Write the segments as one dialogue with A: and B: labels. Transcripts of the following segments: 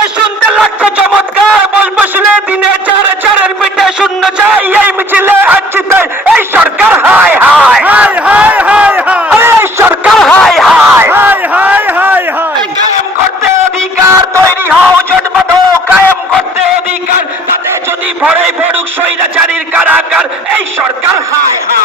A: এই শুনতে লাগছে চমৎকার বলব শুনে দিনে চার চারের পিঠে শূন্য চাই এই মিছিলে হাঁটছি তাই। এই সরকার হায় হায়। এই সরকার হায় হায়।
B: হাই হাই
A: কায়েম করতে অধিকার তৈরি হও জোট বাঁধো কায়েম করতে অধিকার তাতে যদি ভরে পড়ুক স্বৈরাচারীর কারাগার এই সরকার হায় হায়।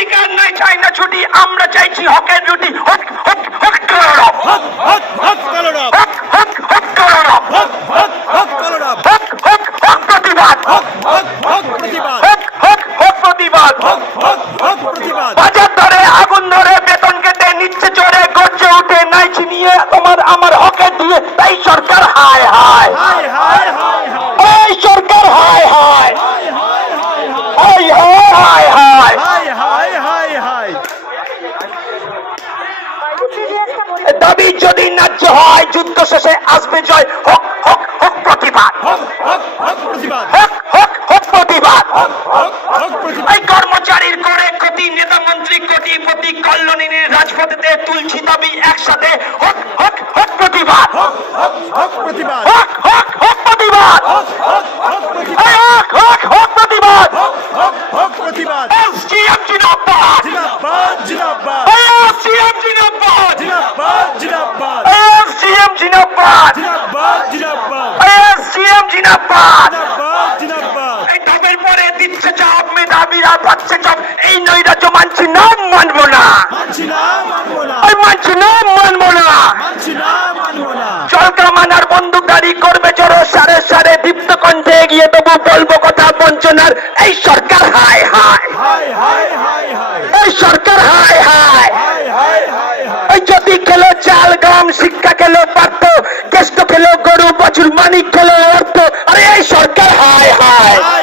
A: অধিকার নাই চাই না ছুটি আমরা চাইছি হকের রুটি হক হক হক করো
B: হক হক হক কলরব
A: হক হক হক করো
B: হক হক হক কলরব
A: হক হক হক প্রতিবাদ।
B: হক হক হক প্রতিবাদ।
A: হক হক হক প্রতিবাদ।
B: হক হক হক প্রতিবাদ।
A: বাজার ধরে আগুন ধরে বেতন কেটে নিচ্ছে চড়ে গর্জে উঠে নাই চিনিয়ে তোমার আমার হকে দিয়ে তাই সরকার হায় হায়।
B: হাই হাই হাই হাই
A: এই সরকার হায় হায়
B: হাই হাই হাই
A: হায় হায় হায় হায়
B: হাই হাই হাই হাই
A: দাবি যদি ন্যায্য হয় যুদ্ধ শেষে আসবে জয়। হক হক হক প্রতিবাদ।
B: হক হক প্রতিবাদ।
A: এই কর্মচারীর করে কোটি নেতা মন্ত্রী কোটিপতি কল্যাণীর রাজপথে তুলছি দাবি একসাথে হক হক হক প্রতিবাদ
B: হক হক হক প্রতিবাদ
A: হক হক হক প্রতিবাদ
B: হক হক হক প্রতিবাদ
A: এই হক হক হক প্রতিবাদ
B: হক হক হক প্রতিবাদ
A: এসডিএম জিন্দাবাদ
B: জিন্দাবাদ জিন্দাবাদ
A: এই এসডিএম জিন্দাবাদ
B: জিন্দাবাদ জিন্দাবাদ
A: এই এসডিএম জিন্দাবাদ
B: জিন্দাবাদ জিন্দাবাদ
A: এই এই পরে দিচ্ছে চাপ মেধাবীরা পাচ্ছে চাপ। এই নৈরাজ্য মানছি না মানবো না।
B: মানছি না মানবো না।
A: এই মানছি না মানবো না।
B: মানছি না মানবো না।
A: চলকা মানার বন্দুকধারী করবে জড়ো সারে সারে দীপ্ত কণ্ঠে এগিয়ে তবু বলব কথা বঞ্চনার এই সরকার হায় হায়! এই সরকার হায় হায়! এই যদি খেলো চাল গম শিক্ষা খেলো পার্থ কেষ্ট খেলো গরু বছর মানিক